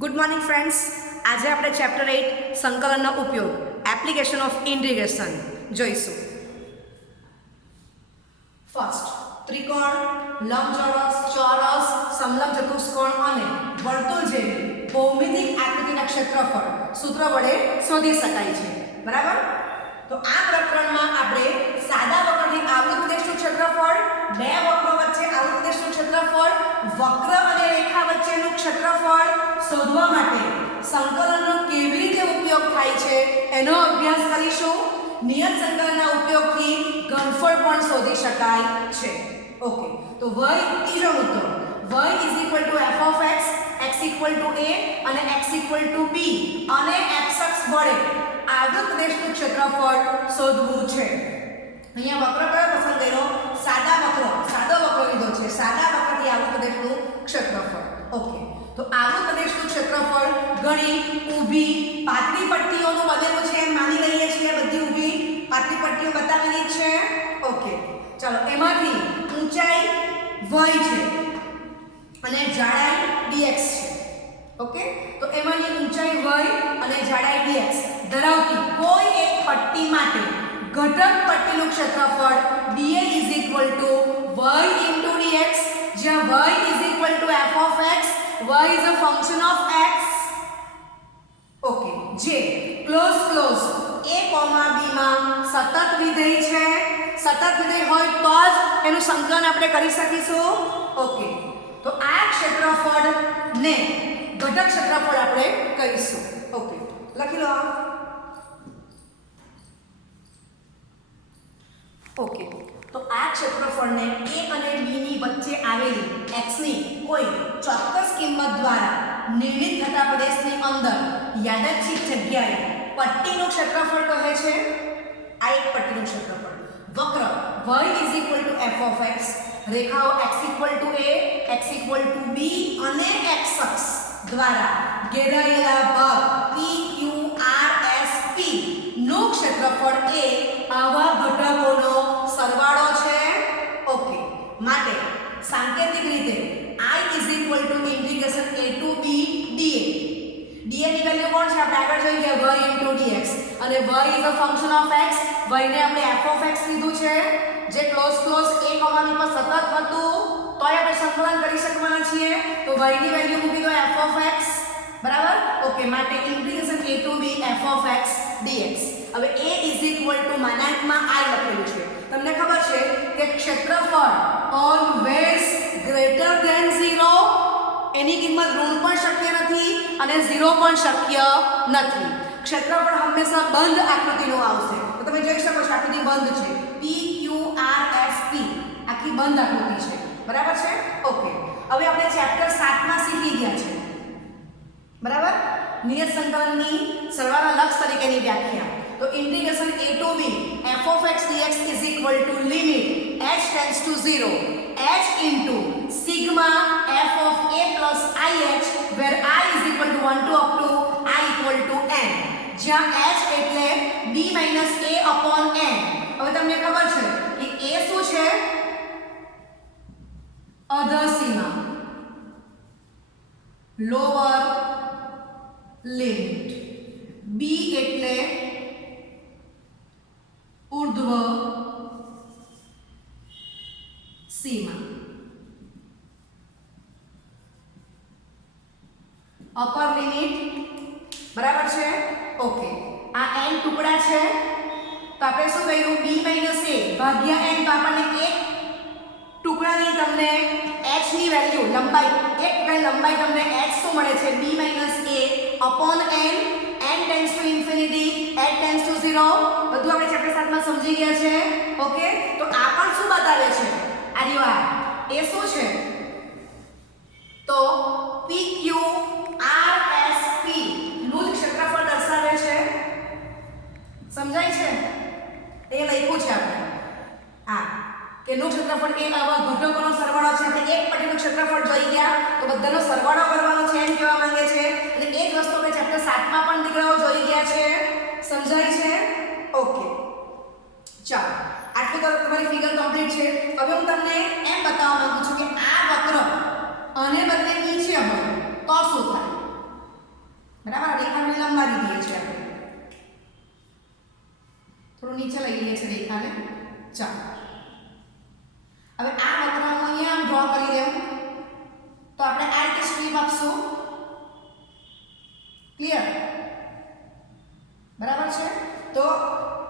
Good morning friends. આજે આપણે chapter 8 સંકલનનો ઉપયોગ એપ્લિકેશન ઓફ ઇન્ટિગ્રેશન જોઈશું. ફર્સ્ટ, ત્રિકોણ, લંબચોરસ, ચોરસ, સમલંબ ચતુષ્કોણ અને વર્તુળ જેવી ભૌમિતિક આકૃતિના ક્ષેત્રફળ સૂત્ર વડે શોધી શકાય છે. બરાબર? તો આ પ્રકરણમાં આપણે સાદા વક્રથી આવૃત પ્રદેશનું ક્ષેત્રફળ, બે વક્રો વચ્ચે આવૃત પ્રદેશનું ક્ષેત્રફળ, વક્ર અને રેખા વચ્ચેનું ક્ષેત્રફળ શોધવા માટે સંકલનનો કેવી રીતે ઉપયોગ થાય છે એનો અભ્યાસ કરીશું. નિયત સંકલનના ઉપયોગથી ઘનફળ પણ શોધી શકાય છે. ઓકે, તો y ત્રીજો મુદ્દો, y f of x, x a અને x b અને x અક્ષ વડે આવૃત પ્રદેશનું ક્ષેત્રફળ શોધવું છે. અહીંયા વક્ર કયો પસંદ કર્યો? સાદો વક્ર લીધો છે. સાદા વક્રથી આવૃત પ્રદેશનું ક્ષેત્રફળ. ઓકે, તો આવૃત પ્રદેશનું ક્ષેત્રફળ ઘણી ઊભી પાતળી પટ્ટીઓનું બનેલું છે એમ માની લઈએ છીએ. બધી ઊભી પાતળી પટ્ટીઓ બતાવેલી છે. ઓકે, ચાલો એમાંથી ઊંચાઈ y છે અને જાડાઈ dx છે. ઓકે, તો એમાંની ઊંચાઈ y અને જાડાઈ dx ધરાવતી કોઈ એક પટ્ટી માટે ઘટક પટ્ટીનું ક્ષેત્રફળ dA y dx, જ્યાં y f of x, y is a function of x. Okay, જે ક્લોઝ a, b માં સતત વિધેય છે. સતત વિધેય હોય તો જ એનું સંકલન આપણે કરી શકીશું. ઓકે, તો આ ક્ષેત્રફળને ઘટક ક્ષેત્રફળ આપણે કહીશું. ઓકે, લખી લો. ઓકે, તો આ ક્ષેત્રફળને a અને b ની વચ્ચે આવેલી x ની કોઈ ચોક્કસ કિંમત દ્વારા નિર્ણિત થતા પ્રદેશની અંદર યાદચ્છિક જગ્યાએ પટ્ટીનું ક્ષેત્રફળ કહે છે. આ એક પટ્ટીનું ક્ષેત્રફળ. વક્ર y f of x, રેખાઓ x a, x b અને x અક્ષ દ્વારા ઘેરાયેલા ભાગ p q r s p નું ક્ષેત્રફળ એ આવા ઘટકોનો સરવાળો છે. ઓકે, માટે સાંકેતિક રીતે I integration a to b dA. dA ની વેલ્યુ કોણ છે? આપણે આગળ જોઈ ગયા y dx, અને y is a function of x. y ને આપણે f of x લીધું છે, જે ક્લોઝ a, b પર સતત હતું તોય આપણે સંકલન કરી શકવાના છીએ. તો y ની વેલ્યુ મૂકી દો f of x. બરાબર? ઓકે, માટે integration a to b f of x dx. હવે a માનાંકમાં I લખેલું છે. તમને ખબર છે કે ક્ષેત્રફળ ઓલવેઝ ગ્રેટર ધેન 0. એની કિંમત ઋણ પણ શક્ય નથી અને 0 પણ શક્ય નથી. ક્ષેત્રફળ હંમેશા બંધ આકૃતિનું આવશે. તો તમે જોઈ શકો છો આકૃતિ બંધ છે. p q r s p આખી બંધ આકૃતિ છે. બરાબર છે? ઓકે, હવે આપણે ચેપ્ટર 7 માં શીખી ગયા છે. બરાબર? નિયત સંકલનની સરવાળા લક્ષ તરીકેની વ્યાખ્યા. તો integration a to b f of x dx is equal to limit h tends to 0 h into sigma f of a plus ih, where I is equal to 1 to up to I equal to n, જ્યાં h એટલે b minus a upon n. હવે તમને ખબર છે કે a શું છે? અધસીમા, lower limit. b એટલે ઉર્ધ્વ સીમા. Upper limit. બરાબર છે? ઓકે, આ n ટુકડા છે તો આપણે શું કર્યું? b a ભાગ્યા n. તો આપણને એક ટુકડાની તમને h ની વેલ્યુ, લંબાઈ, એક ટુકડાની લંબાઈ તમને h શું મળે છે? b a upon n. n tends to infinity, h tends to 0. બધું આપણે ચેપ્ટર 7 માં સમજી ગયા છે. ઓકે, તો આ પણ શું બતાવે છે? આ રહ્યો આ એ શું છે? તો p q r s p નું જ ક્ષેત્રફળ દર્શાવે છે. સમજાય છે? એ લખ્યું છે આપણે આ કે નું ક્ષેત્રફળ એ આવા ઘટકોનો સરવાળો છે. આપણે એક પટ્ટીનું ક્ષેત્રફળ જોઈ ગયા તો બધાનો સરવાળો કરવાનો છે એમ કહેવા માંગે છે. અને એ જ વસ્તુ આપણે ચેપ્ટર 7 માં પણ દીકરાઓ જોઈ ગયા છે. સમજાય છે? ઓકે, ચાલો આટલું તો તમારી ફિગર કમ્પ્લીટ છે. હવે હું તમને એમ બતાવવા માંગુ છું કે આ વક્ર આને બદલે નીચે હોય તો શું થાય? મારી દઈએ છીએ આપણે, થોડું નીચે લઈ લઈએ છીએ રેખાને. ચાલો હવે આ વક્રને અહીંયા ડ્રો કરી દેવું, તો આપણે આ રીતે સ્ટ્રીપ આપશું. ક્લિયર? બરાબર છે. તો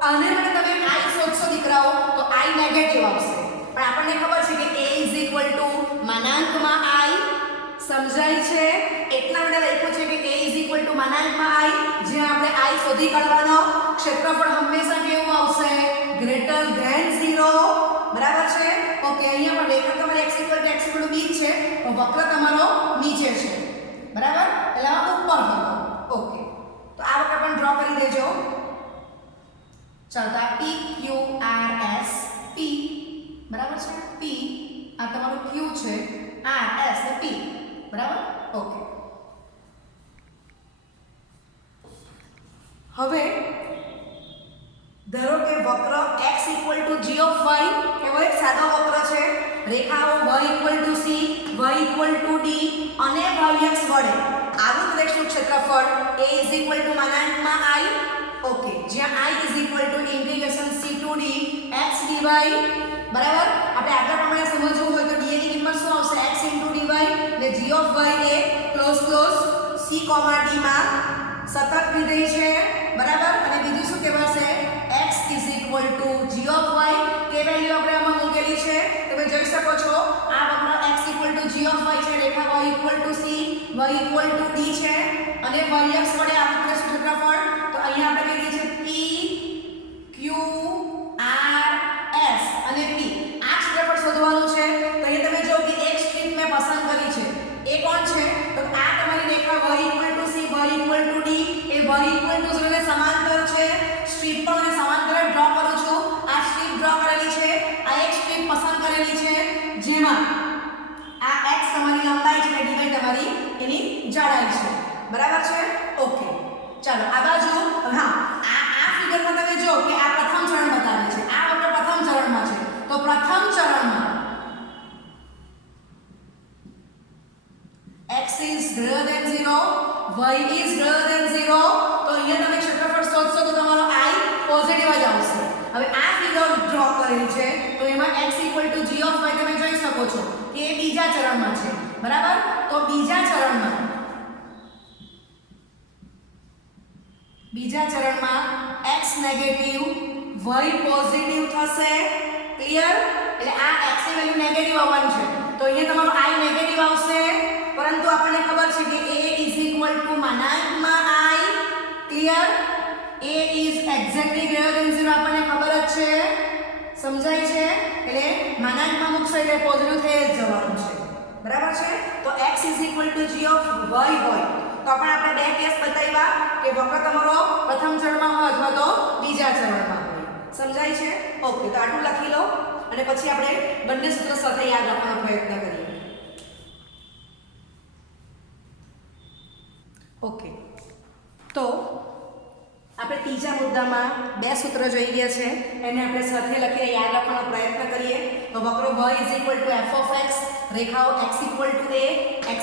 આને મને તમે i શોધશો દીકરાઓ તો i નેગેટિવ આવશે, પણ આપણને ખબર છે કે a માનાંકમાં i, સમજાય છે? એટલા માટે લખ્યું છે કે a માનાંકમાં i, જ્યાં આપણે i શોધી કાઢવાનો. ક્ષેત્રફળ હંમેશા કેવું આવશે? Greater than 0. બરાબર છે. ઓકે, અહીંયા પણ રેખા તમારી x b છે, તો વક્ર તમારો નીચે છે. બરાબર, એટલે આ ઉપર હતો. ઓકે, તો આ વક્ર પણ ડ્રો કરી દેજો. ચાલો, તો આ p q r s p, બરાબર છે. p આ તમારું q છે, r s ને p. બરાબર. ઓકે, હવે ધારો કે વક્ર x g of y એવો એક સાદો વક્ર છે. રેખાઓ y c, y d અને yx વડે આવું પ્રદેશનું ક્ષેત્રફળ a માનાંકમાં i. ઓકે, જ્યાં i integration c to d x dy. બરાબર. આપણે આગળ પ્રમાણે સમજવું હોય તો d ની કિંમત શું આવશે? x dy ને g of y એ ક્લોઝ c, d માં સતત વિધેય છે. બરાબર. અને બીજું શું કહેવાશે? x g of y, તે વેલ્યુ આપણે આમાં મૂકેલી છે. તમે જોઈ શકો છો આ વક્ર x g of y છે, રેખા y c, y d છે અને yx વડે આપણે ક્ષેત્રફળ, તો અહીંયા આપણે કહીએ છીએ p q r s અને p. આ ક્ષેત્રફળ શોધવાનું છે. તો અહીંયા તમે જો કે એક સ્ટ્રીપ મેં પસંદ કરી છે. એ કોણ છે? તો આ તમારી રેખા y c, y d એ y 0 ને સમાંતર છે. સ્ટ્રીપ પણ મને સમાંતર ડ્રો કરું છું. આ સ્ટ્રીપ ડ્રો કરેલી છે, આ એક સ્ટ્રીપ પસંદ કરેલી છે, જેમાં આ x તમારી લંબાઈ છે, dy તમારી એની જાડાઈ છે. બરાબર છે. ઓકે, ચાલો આ બાજુ. હા, આ ફિગરમાં તમે જો કે આ પ્રથમ ચરણ બતાવે છે. આ વક્ર પ્રથમ ચરણમાં છે. તો પ્રથમ ચરણમાં x is greater than 0, y is greater than 0. તો અહીંયા તમે ક્ષેત્રફળ શોધશો તો તમારો i પોઝિટિવ જ આવશે. હવે આ ફિગર ડ્રો કરેલી છે, તો એમાં x g of y તમે જોઈ શકો છો કે એ બીજા ચરણમાં છે. બરાબર. તો બીજા ચરણમાં x નેગેટિવ, y પોઝિટિવ થશે. ક્લિયર? એટલે આ x ની વેલ્યુ નેગેટિવ આવવાની છે, તો અહીંયા તમારો i નેગેટિવ આવશે. પરંતુ આપણને ખબર છે કે a માનાંકમાં i. Clear? a is exactly greater than 0 આપણને ખબર જ છે. સમજાય છે? એટલે માનાંકમાં મૂકશો એટલે પોઝિટિવ થઈ જ જવાનું છે. બરાબર છે. તો x g of y હોય તો આપણે બે કેસ બતાવ્યા કે વક્ર તમારો પ્રથમ ચરણમાં હોય અથવા તો બીજા ચરણમાં હોય. સમજાય છે? ઓકે, તો આટલું લખી લો અને પછી આપણે બંને સૂત્ર સાથે યાદ રાખવાનો પ્રયત્ન કરીએ. ઓકે, તો આપણે ત્રીજા મુદ્દામાં બે સૂત્ર જોઈ ગયા છે, એને આપણે સાથે લખીને યાદ રાખવાનો પ્રયત્ન કરીએ. તો વક્ર y f of x, રેખાઓ x a, x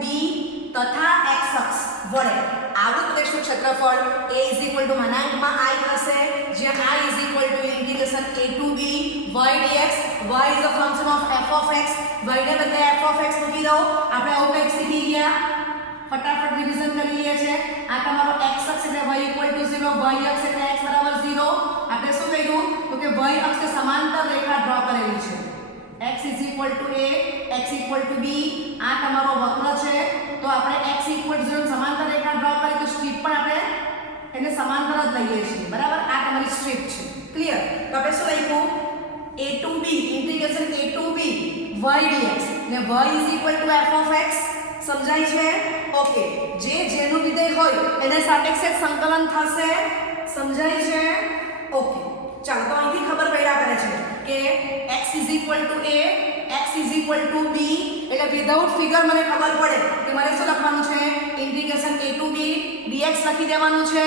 b તથા x અક્ષ વડે આવૃત પ્રદેશનું ક્ષેત્રફળ a માનાંકમાં i થશે, જ્યાં i integration a to b y dx. y is a function of f of x, y ને બદલે f of x મૂકી દો. આપણે આવું કંઈક શીખી ગયા. ફટાફટ રિવિઝન કરી લઈએ છે. આ તમારો x અક્ષ એટલે y 0, y અક્ષ એટલે x 0. આપણે શું કર્યું? તો કે y અક્ષે સમાંતર રેખા ડ્રો કરેલી છે. x a, x b આ તમારો વક્ર છે. તો આપણે x 0 સમાંતર રેખા ડ્રો કરી તો સ્ટ્રીપ પણ આપણે એને સમાંતર જ લઈએ છીએ. બરાબર. આ તમારી સ્ટ્રીપ છે. ક્લિયર? તો આપણે શું લખ્યું? a to b integration a to b y dx ને y f of x. સમજાય છે? ઓકે, જેનું વિધેય હોય એને સાપેક્ષે સંકલન થશે. સમજાય છે? ઓકે, ચાલો તો અહીંથી ખબર પડ્યા કરે છે કે x a, x b એટલે વિધાઉટ ફિગર મને ખબર પડે કે મારે શું લખવાનું છે? Integration a to b dx લખી દેવાનું છે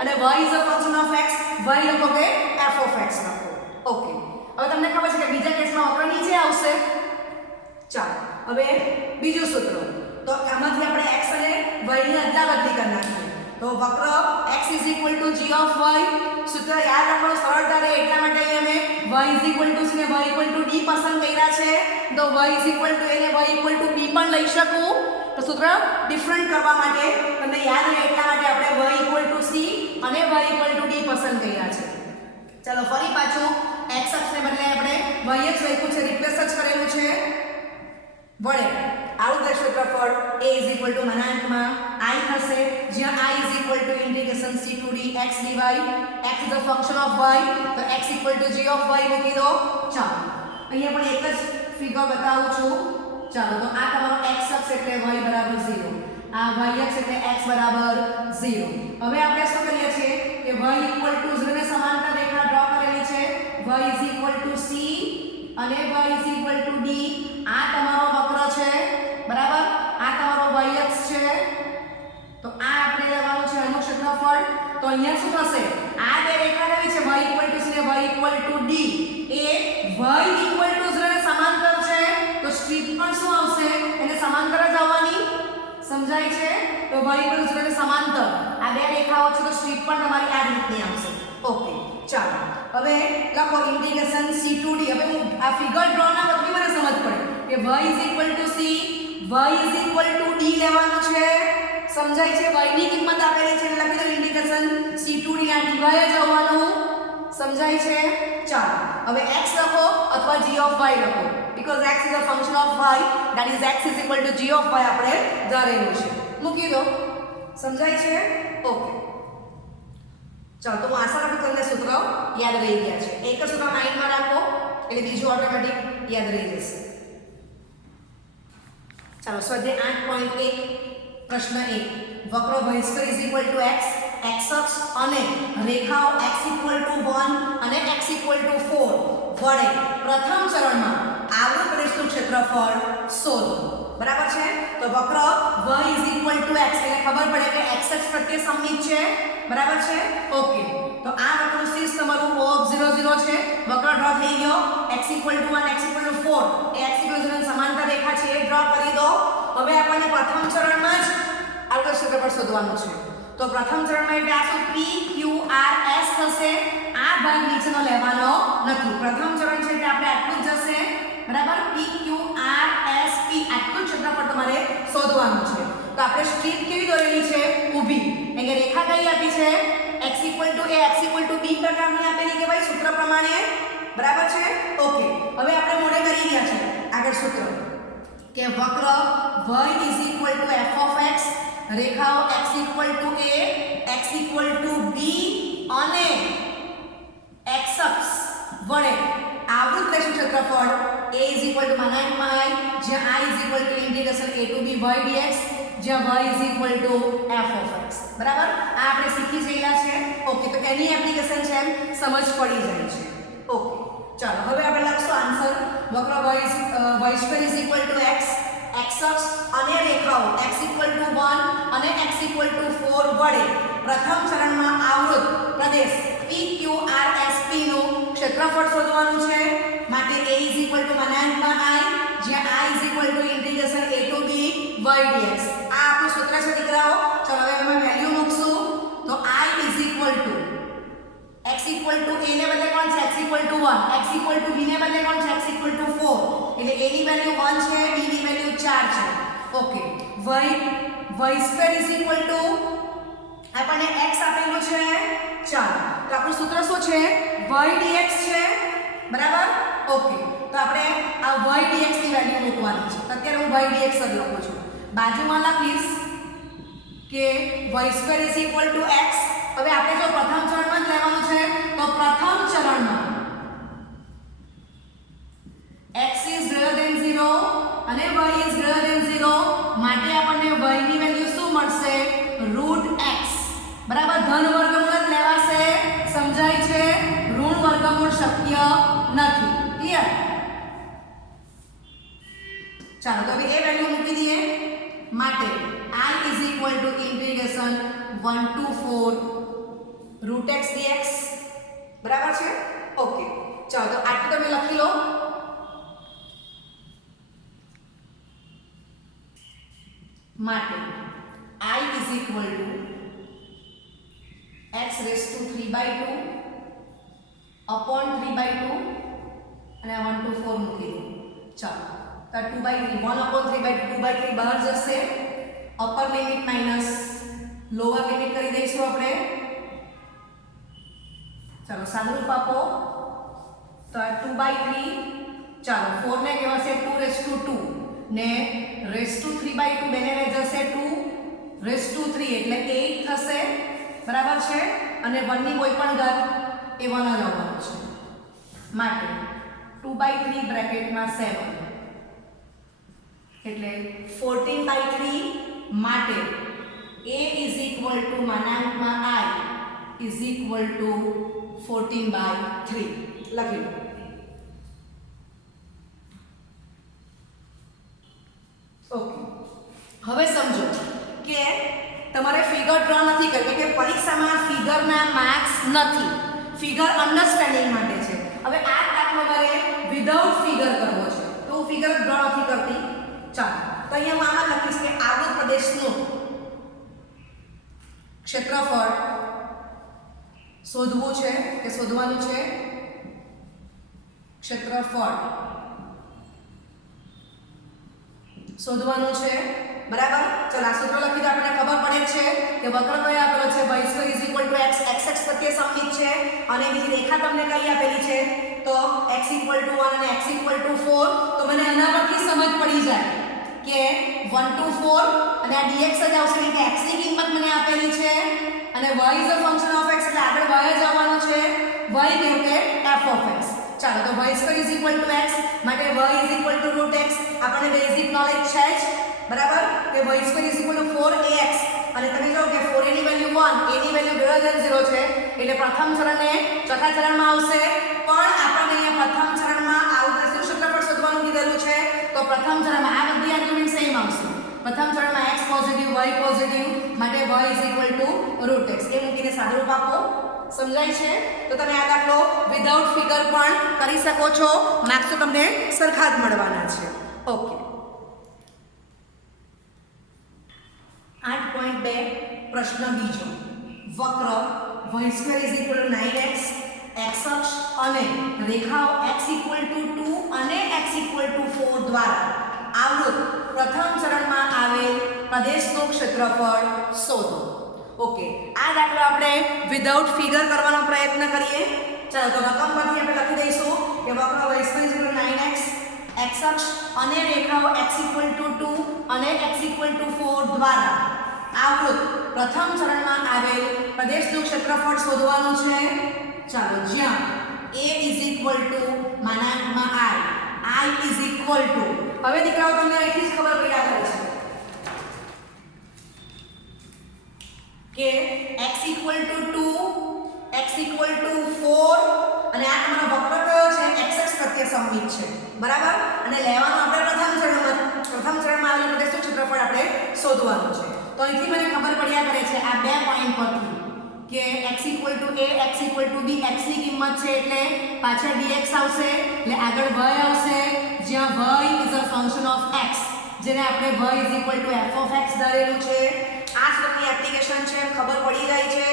અને y is a function of x, y લખો કે f of x લખો. ઓકે, હવે તમને ખબર છે કે બીજા કેસમાં વક્ર નીચે આવશે. ચાલો હવે બીજું સૂત્ર. તો આમાંથી આપણે x અને y ની અદલાબદલી કરી નાખીએ. તો વક્ર x = g of y સૂત્ર યાદ રાખવાનું સરળતા રહે એટલા માટે અહીં અમે y = c ને y = d પસંદ કર્યા છે તો y = a ને y = b પણ લઈ શકું તો સૂત્ર ડિફરન્ટ કરવા માટે તમને યાદ રહે એટલા માટે આપણે y = c અને y = d પસંદ કર્યા છે ચાલો ફરી પાછું x અક્ષને બદલે આપણે y જ લખ્યું છે રિપ્લેસ જ કરેલું છે વડે આવું દે ક્ષેત્રફળ a I થશે જ્યાં I = c to d x dy x is a function of y તો x = g of y મૂકી દો ચાલો અહીંયા પણ એક જ ફિગર બતાવું છું ચાલો તો આ તમારો x અક્ષ એટલે y = 0 આ y અક્ષ એટલે x = 0 હવે આપણે શું કરીએ છીએ કે y = 0 ને સમાંતર રેખા ડ્રો કરેલી છે y = c અને y = d આ તમારો વક્ર છે બરાબર આ તમારો y અક્ષ છે તો આ આપણે લેવાનું છે એનું ક્ષેત્રફળ તો અહીંયા શું થશે આ બે રેખા લેવી છે y = c ને y = d એ y = 0 ને સમાંતર છે તો સ્ટ્રીપ પણ શું આવશે એને સમાંતર જ આવવાની સમજાય છે તો y = 0 ને સમાંતર આ બે રેખાઓ છે તો સ્ટ્રીપ પણ તમારી આ રીતની આવશે ઓકે ચાલો હવે લખો ઇન્ટિગ્રેશન c to d હવે હું આ ફિગર ડ્રો ના બદલી મને સમજ પડે કે y = c y = d લેવાનું છે સમજાય છે y ની કિંમત આપેલી છે એટલે લખી દો ઇન્ટિગ્રેશન c to d આ dy જ આવવાનું સમજાય છે ચાલો હવે x લખો અથવા g of y લખો because x is a function of y that is x = g of y આપણે ધારેલું છે મૂકી દો સમજાય છે ઓકે ચાલો તો હું આશા રાખું તમને સૂત્ર યાદ રહી ગયા છે એક જ સૂત્ર માઇન્ડમાં રાખો એટલે બીજું ઓટોમેટિક યાદ રહી જશે ચાલો સ્વાધ્યાય 8.1 પ્રશ્ન 1 વક્ર y² = x x અક્ષ અને રેખાઓ x = 1 અને x = 4 વડે પ્રથમ ચરણમાં આવૃત પ્રદેશનું ક્ષેત્રફળ શોધો બરાબર છે તો વક્ર y = x એટલે ખબર પડે કે x અક્ષ પ્રત્યે સમમિત છે બરાબર છે ઓકે તો આ વક્રનું શીર્ષ તમારું O of 0 છે વક્ર ડ્રો થઈ ગયો x = 1 x = 4 એ x = 0 ની સમાંતર રેખા છે એ ડ્રો કરી દો હવે આપણને પ્રથમ ચરણમાં જ આવૃત ક્ષેત્રફળ શોધવાનું છે તો પ્રથમ ચરણમાં એટલે આ શું p q r s થશે આ ભાગ નીચેનો લેવાનો નથી પ્રથમ ચરણ છે એટલે આપણે આટલું જ જશે બરાબર p q r s p આટલું ક્ષેત્રફળ તમારે શોધવાનું છે તો આપણે સ્ટ્રીપ કેવી દોરેલી છે ઊભી એટલે રેખા કઈ આપી છે x = a x = b પ્રકારની આપેલી કે ભાઈ સૂત્ર પ્રમાણે બરાબર છે ઓકે હવે આપણે મોડે કરી ગયા છે આગળ સૂત્ર કે વક્ર y = f of x રેખાઓ x = a x = b અને x અક્ષ વડે આવૃત રહેશે ક્ષેત્રફળ a I જ્યાં I = a to b y dx જ્યાં y = f of x બરાબર આ આપણે શીખી ગયેલા છે ઓકે તો એની એપ્લિકેશન છે એમ સમજ પડી જાય છે ઓકે ચાલો હવે આપણે લખશું આન્સર વક્ર y² = x x અક્ષ અને રેખાઓ x = 1 અને x = 4 વડે પ્રથમ ચરણમાં આવૃત પ્રદેશ p q r s p નું ક્ષેત્રફળ શોધવાનું છે માટે a I જ્યાં I = a to b y dx આ આપણું સૂત્ર છે દીકરાઓ ચલો હવે અમે વેલ્યુ મૂકશું તો I = x = a ને બદલે કોણ છે x = 1 x = b ને બદલે કોણ છે x = 4 એટલે a ની વેલ્યુ 1 છે b ની વેલ્યુ 4 છે ઓકે y² = આપણને x આપેલું છે ચાલો તો આપણું સૂત્ર શું છે y dx છે બરાબર ઓકે તો આપણે આ y dx ની વેલ્યુ મૂકવાની છે અત્યારે હું y dx જ લખું છું બાજુમાં લખીશ કે y² = x હવે આપણે જો પ્રથમ ચરણમાં જ લેવાનું છે તો પ્રથમ ચરણમાં x is greater than 0 અને y is greater than 0 માટે આપણને y ની વેલ્યુ શું મળશે √x બરાબર ધન વર્ગમૂળ જ લેવાશે સમજાય છે ઋણ વર્ગમૂળ શક્ય નથી ક્લિયર ચાલો તો હવે એ વેલ્યુ મૂકી દઈએ માટે I = 1 to 4 √x dx બરાબર છે ઓકે ચાલો તો આટલું તમે લખી લો માટે I = x race to 3/2 upon 3/2 અને 1 to 4 મૂકી દો. ચાલો તો 2/3 1 upon 3/2 2/3 બહાર જશે. Upper limit minus lower limit કરી દઈશું આપણે. ચાલો સાદુરૂપ આપો તો 2/3 ચાલો 4 ને કહેવાશે 2 રેસ ટુ 2 ને રેસ ટુ 3/2 બેને રહી જશે 2 રેસ ટુ 3 એટલે 8 થશે. બરાબર છે. અને 1 ની કોઈ પણ ઘાત એ 1 જ આવવાનો છે. માટે 2/3 બ્રેકેટમાં 7 એટલે 14/3 માટે a ઇઝ ઇક્વલ ટુ માનાંકમાં I ઇઝ ઇક્વલ ટુ 14/3 લખી લો. ઓકે હવે સમજો કે તમારે ફિગર ડ્રો નથી કરવી કે પરીક્ષામાં ફિગરના માર્ક્સ નથી, ફિગર અન્ડરસ્ટેન્ડિંગ માટે છે. હવે આ દાખલો મારે વિધાઉટ ફિગર કરવો છે તો હું ફિગર ડ્રો નથી કરતી. ચાલો તો અહીંયા હું આમાં લખીશ કે આવૃત પ્રદેશનું ક્ષેત્રફળ શોધવું છે કે શોધવાનું છે. ક્ષેત્રફળ શોધવાનું છે. બરાબર. ચલો આ સૂત્ર લખી દો. આપણને ખબર પડે છે કે વક્ર કયો આપેલો છે y2 x x પ્રત્યે સમમિત છે અને બીજી રેખા તમને કઈ આપેલી છે તો x 1 અને x 4. તો મને આના પરથી સમજ પડી જાય કે 1 to 4 અને આ dx જ આવશે કે x ની કિંમત મને આપેલી છે અને y is a function of x એટલે આગળ y જ આવવાનું છે. y એટલે કે f of x. ચાલો તો y2 x માટે y √x આપણને બેઝિક નોલેજ છે જ. બરાબર કે y2 4ax અને તમે જો કે 4a ની વેલ્યુ 1 a ની વેલ્યુ ગ્રેટર ધેન 0 છે એટલે પ્રથમ ચરણને ચોથા ચરણમાં આવશે. પણ આપણને અહીંયા પ્રથમ ચરણમાં આવૃતનું ક્ષેત્રફળ શોધવાનું કીધેલું છે તો પ્રથમ ચરણમાં આ બધી આર્ગ્યુમેન્ટ સેમ આવશે. પ્રથમ ચરણમાં x પોઝિટિવ y પોઝિટિવ માટે y √x એ મૂકીને સાદુરૂપ આપો. સમજાય છે. તો તમે આ દાખલો વિધાઉટ ફિગર પણ કરી શકો છો. માર્ક્સ તો તમને સરખા જ મળવાના છે. ઓકે 8.2 પ્રશ્ન બીજો. વક્ર y2 9x x અક્ષ અને રેખાઓ x 2 અને x 4 દ્વારા આવૃત પ્રથમ ચરણમાં આવેલ પ્રદેશનું ક્ષેત્રફળ શોધો. ઓકે આ દાખલો આપણે વિધાઉટ ફિગર કરવાનો પ્રયત્ન કરીએ. ચાલો તો રકમ પરથી આપણે લખી દઈશું કે વક્ર y2 9x x અક્ષ અને રેખાઓ x 2 અને x 4 દ્વારા આવૃત પ્રથમ ચરણમાં આવેલ પ્રદેશનું ક્ષેત્રફળ શોધવાનું છે. ચાલો જ્યાં a ઇઝ ઇક્વલ ટુ માનાંકમાં I ઇઝ ઇક્વલ ટુ હવે દીકરાઓ તમને અહીંથી જ ખબર પડ્યા કરે છે કે x 2 x 4 અને આ તમારો વક્ર કયો છે x પ્રત્યે સમમિત છે. બરાબર. અને લેવાનું આપણે પ્રથમ ચરણમાં આવેલ પ્રદેશનું ક્ષેત્રફળ આપણે શોધવાનું છે. તો અહીંથી મને ખબર પડ્યા કરે છે આ બે પોઈન્ટ પરથી કે x a x b x ની કિંમત છે એટલે પાછળ dx આવશે એટલે આગળ y આવશે જ્યાં y is a function of x જેને આપણે y f of x ધારેલું છે. આ સૂત્રની એપ્લિકેશન છે ખબર પડી જાય છે.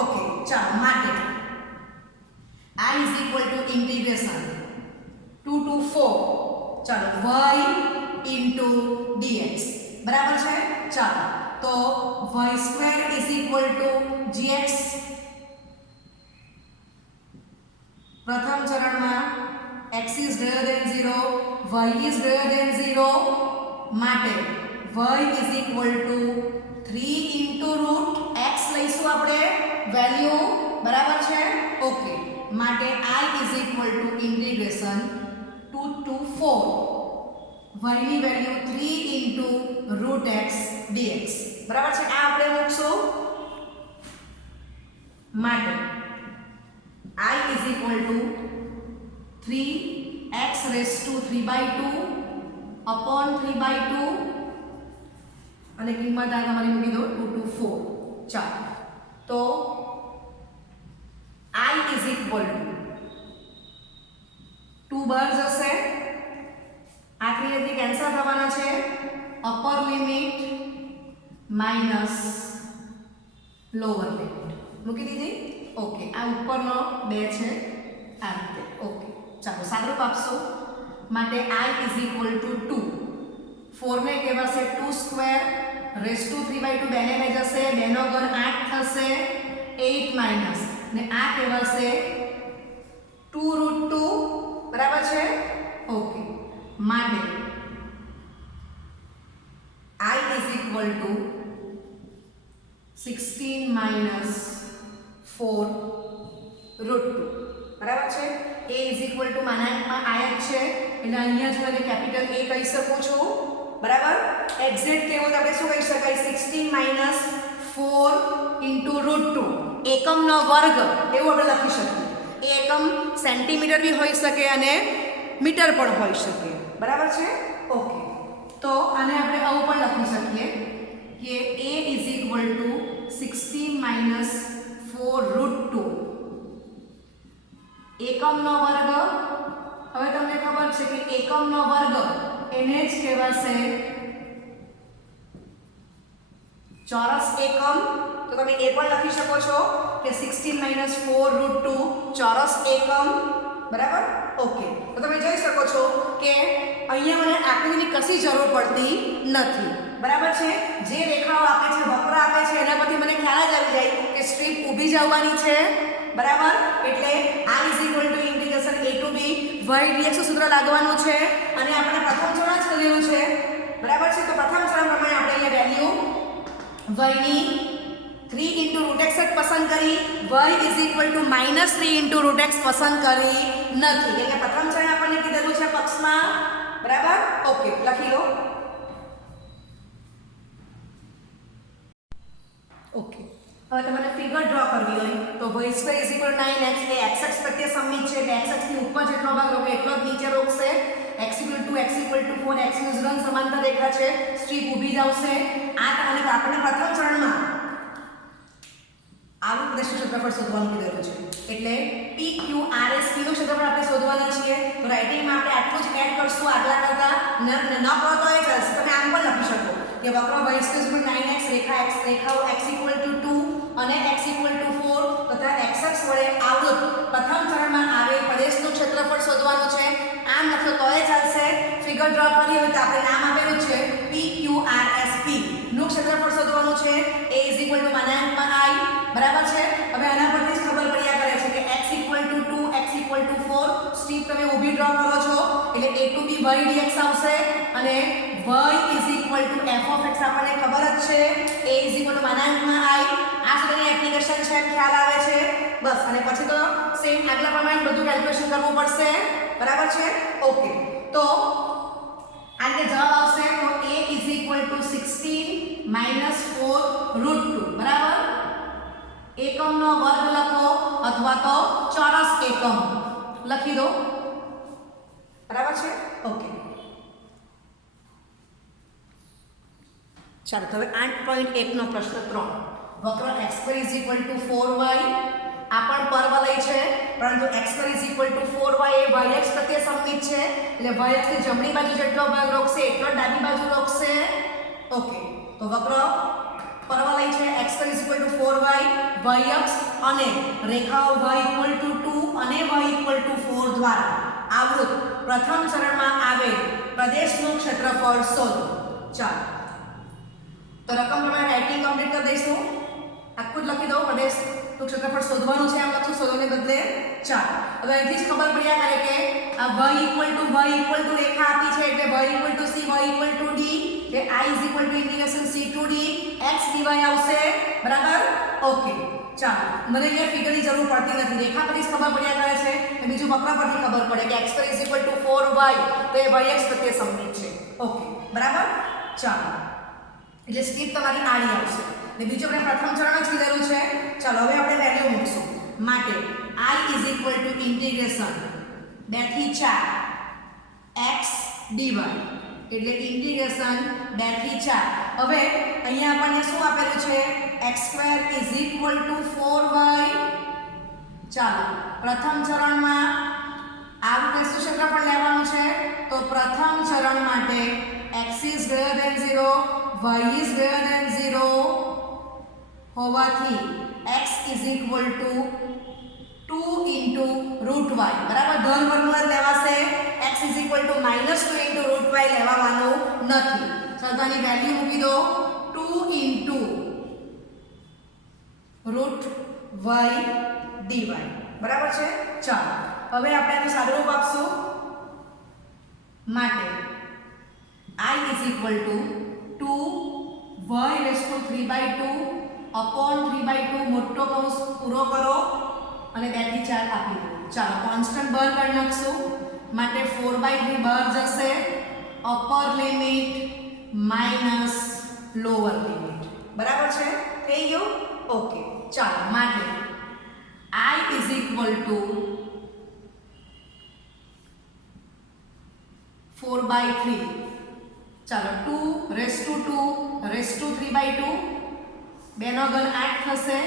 ઓકે ચાલો માટે I is equal to integration 2 to 4 ચાલો y ઇન્ટુ dx બરાબર છે. ચાલો તો y2 is equal two gx પ્રથમ ચરણમાં x is greater than 0 y is greater than 0 માટે y is equal to 3 into root x લઈશું આપણે વેલ્યુ. બરાબર છે. ઓકે માટે I is equal to integration 2 to 4 y ની value 3 into root x dx. બરાબર છે. આ આપણે મૂકશું માટે I is equal to 3x raise to 3/2 upon 3/2 અને કિંમત આ તમારી મૂકી દો 2 to 4. ચાલો તો I ઇઝ ઇક્વલ ટુ 2 બાર જશે આખરી લીટી કેન્સલ થવાના છે. Upper limit minus lower limit મૂકી દીધી? ઓકે, આ ઉપરનો 2 છે આ રીતે. ઓકે, ચાલો સાદુરૂપ આપશો. માટે I = 2. 4 ને કહેવાશે 2 સ્ક્વેર રેઝ ટુ 3/2 બેને લઈ જશે, 2 નો ઘન 8 થશે, 8 માઇનસ ને આ કહેવાશે 2√2. બરાબર છે? ઓકે, માટે I = 16 minus 4√2. બરાબર છે? A = માનાંકમાં I જ છે એટલે અહીંયા જો એને કેપિટલ A કહી શકું છું. બરાબર? એક્ઝેક્ટ કેવું તો આપણે શું કહી શકાય? 16 minus 4 × √2 એકમનો વર્ગ એવું આપણે લખી શકીએ. એ એકમ સેન્ટીમીટર બી હોઈ શકે અને મીટર પણ હોઈ શકે. બરાબર છે? ઓકે, તો આને આપણે આવું પણ લખી શકીએ કે A = 16 minus 4√2 એકમનો વર્ગ. હવે તમને ખબર છે કે એકમનો વર્ગ એને જ કહેવાશે ચોરસ એકમ. તો તમે એ પણ લખી શકો છો કે 16 minus 4√2 ચોરસ એકમ. બરાબર? ઓકે, તો તમે જોઈ શકો છો કે અહીંયા મને આકૃતિની કશી જરૂર પડતી નથી. બરાબર છે? જે રેખાઓ આપે છે, વક્ર આપે છે, એના પરથી મને ખ્યાલ જ આવી જાય કે સ્ટ્રીપ ઊભી જ આવવાની છે. બરાબર? એટલે I = A to B y dx નું સૂત્ર લાગવાનું છે અને આપણે પ્રથમ ચરણ જ કરેલું છે. બરાબર છે? તો પ્રથમ ચરણ પ્રમાણે આપણે અહીંયા વેલ્યુ y ની 3 × √x જ પસંદ કરી, y -3 × √x પસંદ કરી નથી. એટલે પ્રથમ ચરણ આપણને કીધેલું છે પક્ષમાં. બરાબર? ઓકે, લખી લો. ઓકે, હવે તમારે ફિગર ડ્રો કરવી હોય તો y² = 9x એ x પ્રત્યે સંમિત છે એટલે x ની ઉપર જેટલો ભાગ રોકે એટલો જ નીચે રોકશે. x = 2, x = 4, x ની ઋણ સમાંતર રેખા છે, સ્ટ્રીપ ઊભી જ આવશે. આ અને આપણે પ્રથમ ચરણમાં આવું પ્રદેશનું ક્ષેત્રફળ શોધવાનું કીધેલું છે એટલે PQRS નું ક્ષેત્રફળ આપણે શોધવાના છીએ. તો રાઇટિંગમાં આપણે આટલું જ એડ કરશું આગલા કરતા. ન કરો તો એ ચાલશે. તમે આમ પણ લખી શકો કે વક્ર y² = 9x રેખાઓ x = 2 અને x = 4 તથા x અક્ષ વડે આવૃત પ્રથમ ચરણમાં આવેલ પ્રદેશનું ક્ષેત્રફળ શોધવાનું છે. આમ લખો તો એ ચાલશે. ફિગર ડ્રો કરી હોય તો આપણે નામ આપેલું છે PQRS. નું ક્ષેત્રફળ શોધવાનું છે. A = માનાંકમાં I. બરાબર છે? હવે આના પરથી જ ખબર પડ્યા કરે છે કે x = 2, x = 4 સ્ટ્રીપ તમે ઊભી ડ્રો કરો છો એટલે A to B y dx આવશે અને y = f of x આપણને ખબર જ છે. A = માનાંકમાં I. આ સુધીની એપ્લિકેશન છે, ખ્યાલ આવે છે? બસ. અને પછી તો સેમ આગલા પ્રમાણે બધું કેલ્ક્યુલેશન કરવું પડશે. બરાબર છે? ઓકે, તો આને જવાબ આવશે તો A = 16 minus 4√2. બરાબર? એકમનો વર્ગ લખો અથવા તો ચોરસ એકમ લખી દો. બરાબર છે? ઓકે, ચાલો હવે 8.1 નો પ્રશ્ન 3. વક્ર x² = 4y. આ પણ પરવલય છે પરંતુ x² = 4y એ y અક્ષ પ્રત્યે સંમિત છે એટલે y અક્ષની જમણી બાજુ જેટલો ભાગ રોકશે એટલો જ ડાબી બાજુ રોકશે. ઓકે, તો વક્ર પરવલય છે x² = 4y, y અક્ષ અને રેખાઓ y = 2 અને y = 4 દ્વારા આવૃત પ્રથમ ચરણમાં આવેલ પ્રદેશનું ક્ષેત્રફળ શોધો. ચાલો તો રકમ પ્રમાણે રાઇટિંગ કમ્પ્લીટ કરી દઈશું. આખું જ લખી દો. પ્રદેશનું ક્ષેત્રફળ શોધવાનું છે આમ લખશું શોધોને બદલે. ચાલો હવે અહીંથી જ ખબર પડ્યા કરે કે આ y = રેખા આપી છે એટલે y = c, y = d એટલે I = c to d x dy આવશે. બરાબર? ઓકે, ચાલો મને અહીંયા ફિગરની જરૂર પડતી નથી. રેખા પરથી જ ખબર પડ્યા કરે છે અને બીજું વક્ર પરથી ખબર પડે કે x² = 4y તો એ y અક્ષ પ્રત્યે સંમિત છે. ઓકે, બરાબર? ચાલો એટલે સ્ટ્રીપ તમારી આડી આવશે ને બીજું આપણે પ્રથમ ચરણ જ કીધેલું છે. ચાલો હવે આપણે વેલ્યુ મૂકશું. માટે I = 2 થી 4 x dy એટલે ઇન્ટિગ્રેશન 2 થી 4. હવે અહીંયા આપણને શું આપેલું છે? x² = 4y. ચાલો પ્રથમ ચરણમાં આ રીતે શું ક્ષેત્રફળ લેવાનું છે? તો પ્રથમ ચરણ માટે x > 0 y > 0 હોવાથી x is equal to 2 into root y, બરાબર, ધન વર્ગમૂળ જ લેવાશે. x is equal to -2 into root y લેવાનું નથી. સદાની વેલ્યુ મૂકી દો 2 ઇન્ટુ રૂટ વાય ડીવાય, બરાબર છે. ચાલો હવે આપણે આનું સાદુરૂપ આપશું. માટે I is equal to 2 y raised to 3/2 upon 3/2 મોટો કૌંસ પૂરો કરો અને 2 થી 4 આપી દો. ચાલો કોન્સ્ટન્ટ બહાર કાઢી નાખશું. માટે 4/3 બહાર જશે, upper limit minus lower limit, બરાબર છે. થઈ ગયું. ઓકે, ચાલો માટે I is equal to 4/3. ચાલો 2 raised to 2 raised to 3/2, 2 નો ઘન 8 થશે,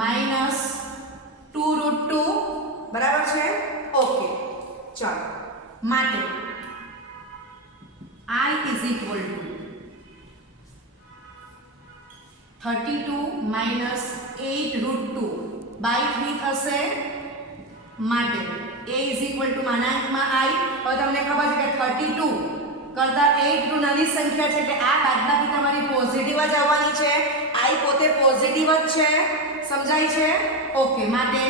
માઇનસ 2√2, બરાબર છે. ઓકે, ચાલો માટે I is equal to 32 minus 8√2 by 3 થશે. માટે a is equal to માનાંકમાં I. હવે તમને ખબર છે કે 32 કરતા 8 નાની સંખ્યા છે એટલે આ બાદબાકી તમારી પોઝિટિવ જ આવવાની છે. I પોતે પોઝિટિવ જ છે, સમજાય છે. ઓકે, માટે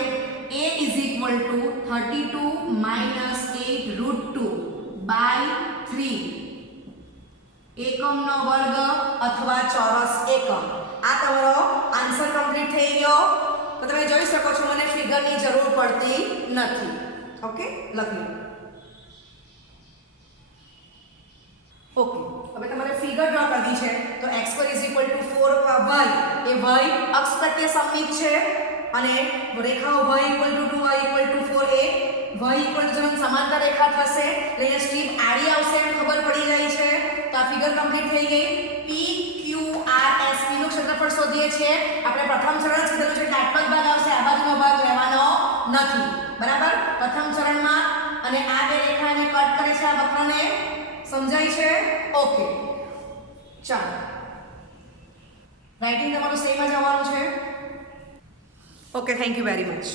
a is equal to 32 minus 8√2 by 3 એકમનો વર્ગ અથવા ચોરસ એકમ. આ તમારો આન્સર કમ્પ્લીટ થઈ ગયો. તો તમે જોઈ શકો છો મને ફિગરની જરૂર પડતી નથી. ઓકે, લખી લો. ઓકે, હવે તમારે ફિગર ડ્રો કરવી છે તો x2 4y એ y અક્ષ પ્રત્યે સમમિત છે અને રેખાઓ y 2 y 4 એ y જેમ સમાંતર રેખા થશે એટલે અહીંયા સ્ટ્રીપ આડી આવશે એમ ખબર પડી જાય છે. તો આ ફિગર કમ્પ્લીટ થઈ ગઈ. p q r s p નું ક્ષેત્રફળ શોધીએ છીએ. આપણે પ્રથમ ચરણ કીધેલું છે કે આટલો જ ભાગ આવશે, આ બાજુનો ભાગ લેવાનો નથી, બરાબર. પ્રથમ ચરણમાં અને આ બે રેખાને કટ કરે છે આ વક્રને, સમજાય છે. ઓકે, ચાલો રાઇટિંગ તમારું સેમ જ આવવાનું છે. Okay, thank you very much.